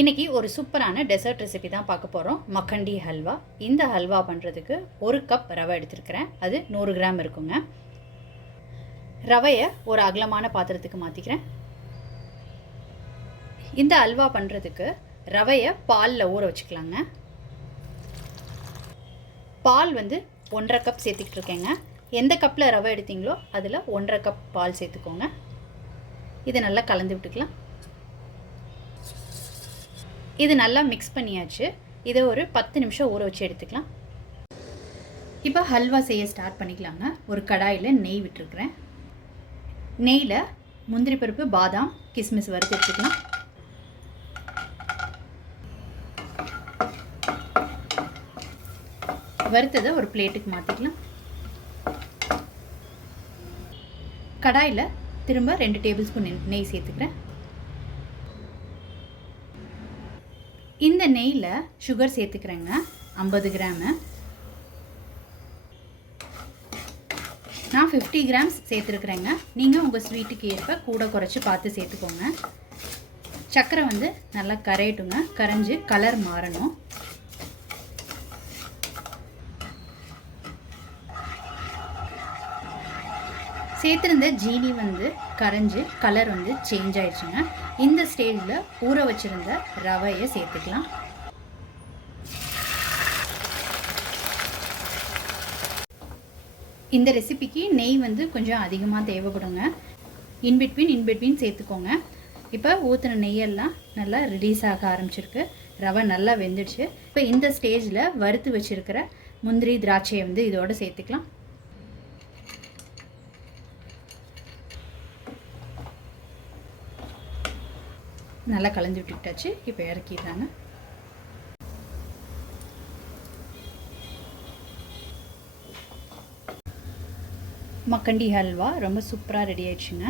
இன்றைக்கி ஒரு சூப்பரான டெசர்ட் ரெசிபி தான் பார்க்க போகிறோம். மக்கண்டி ஹல்வா. இந்த ஹல்வா பண்ணுறதுக்கு 1 கப் ரவை எடுத்துருக்கிறேன். அது 100 கிராம் இருக்குங்க. ரவையை ஒரு அகலமான பாத்திரத்துக்கு மாற்றிக்கிறேன். இந்த ஹல்வா பண்ணுறதுக்கு ரவையை பாலில் ஊற வச்சுக்கலாங்க. பால் 1.5 கப் சேர்த்துக்கிட்டு இருக்கேங்க. எந்த கப்பில் ரவை எடுத்தீங்களோ அதில் 1.5 கப் பால் சேர்த்துக்கோங்க. இதை நல்லா கலந்து விட்டுக்கலாம். இது நல்லா மிக்ஸ் பண்ணியாச்சு. இதை ஒரு 10 நிமிஷம் ஊற வச்சு எடுத்துக்கலாம். இப்போ ஹல்வா செய்ய ஸ்டார்ட் பண்ணிக்கலாங்க. ஒரு கடாயில் நெய் விட்டுருக்குறேன். நெய்யில் முந்திரி பருப்பு, பாதாம், கிஸ்மிஸ் வறுத்து எடுத்துக்கலாம். வறுத்ததை ஒரு பிளேட்டுக்கு மாற்றிக்கலாம். கடாயில் திரும்ப 2 டேபிள் ஸ்பூன் நெய் சேர்த்துக்கிறேன். இந்த நெய்யில் சுகர் சேர்த்துக்கிறேங்க. 50 கிராமு. நான் 50 கிராம்ஸ் சேர்த்துருக்குறேங்க. நீங்கள் உங்கள் ஸ்வீட்டுக்கு ஏற்ப கூட குறைச்சி பார்த்து சேர்த்துக்கோங்க. சர்க்கரை நல்லா கரையட்டுங்க. கரைஞ்சி கலர் மாறணும். சேர்த்துருந்த ஜீனி கரைஞ்சி கலர் சேஞ்ச் ஆயிடுச்சுங்க. இந்த ஸ்டேஜில் ஊற வச்சுருந்த ரவையை சேர்த்துக்கலாம். இந்த ரெசிபிக்கு நெய் கொஞ்சம் அதிகமாக தேவைப்படுங்க. இன்பிட்வீன் சேர்த்துக்கோங்க. இப்போ ஊற்றின நெய்யெல்லாம் நல்லா ரிலீஸ் ஆக ஆரம்பிச்சிருக்கு. ரவை நல்லா வெந்துடுச்சு. இப்போ இந்த ஸ்டேஜில் வறுத்து வச்சுருக்கிற முந்திரி, திராட்சையை இதோடு சேர்த்துக்கலாம். நல்லா கலந்து விட்டுட்டாச்சு. இப்போ இறக்கிடுறாங்க. மக்கண்டி ஹல்வா ரொம்ப சூப்பராக ரெடி ஆயிடுச்சுங்க.